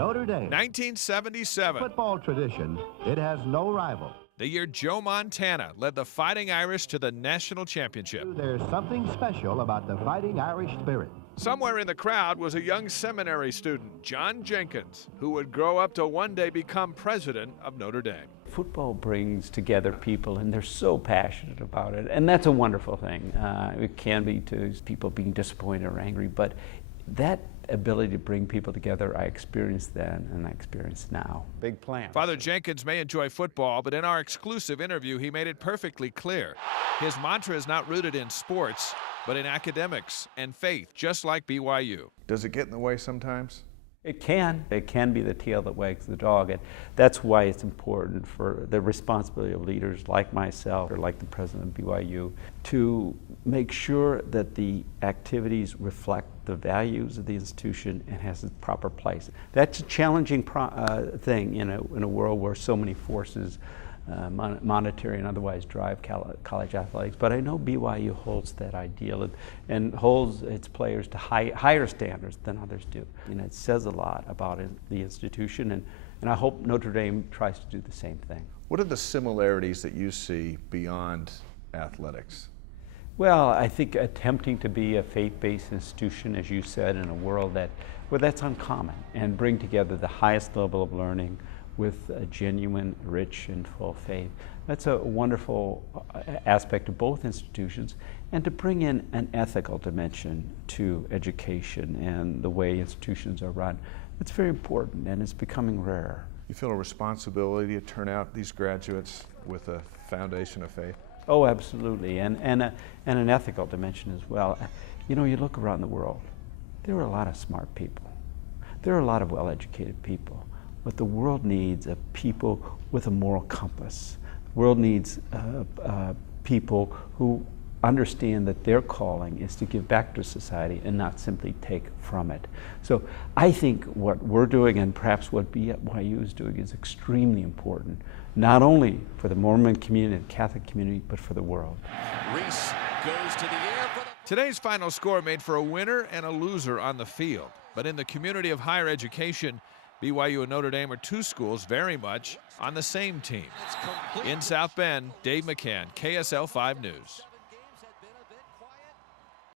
Notre Dame. 1977. Football tradition, it has no rival. The year Joe Montana led the Fighting Irish to the national championship. There's something special about the Fighting Irish spirit. Somewhere in the crowd was a young seminary student, John Jenkins, who would grow up to one day become president of Notre Dame. Football brings together people, and they're so passionate about it, and that's a wonderful thing. It can be to people being disappointed or angry, but that ability to bring people together, I experienced then and I experience now. Big plan. Father Jenkins may enjoy football, but in our exclusive interview, he made it perfectly clear. His mantra is not rooted in sports, but in academics and faith, just like BYU. Does it get in the way sometimes? It can be the tail that wags the dog, and that's why it's important for the responsibility of leaders like myself or like the president of BYU to make sure that the activities reflect the values of the institution and has its proper place. That's a challenging thing in a world where so many forces, monetary and otherwise, drive college athletics. But I know BYU holds that ideal and holds its players to higher standards than others do. And it says a lot about the institution, and I hope Notre Dame tries to do the same thing. What are the similarities that you see beyond athletics? Well, I think attempting to be a faith-based institution, as you said, in a world where that's uncommon, and bring together the highest level of learning with a genuine, rich, and full faith. That's a wonderful aspect of both institutions, and to bring in an ethical dimension to education and the way institutions are run. It's very important, and it's becoming rare. You feel a responsibility to turn out these graduates with a foundation of faith? Oh, absolutely, and an ethical dimension as well. You know, you look around the world, there are a lot of smart people. There are a lot of well-educated people. What the world needs are people with a moral compass. The world needs people who understand that their calling is to give back to society and not simply take from it. So I think what we're doing, and perhaps what BYU is doing, is extremely important, not only for the Mormon community and Catholic community, but for the world. Reese goes to the air. Today's final score made for a winner and a loser on the field. But in the community of higher education, BYU and Notre Dame are two schools very much on the same team. In South Bend, Dave McCann, KSL 5 News.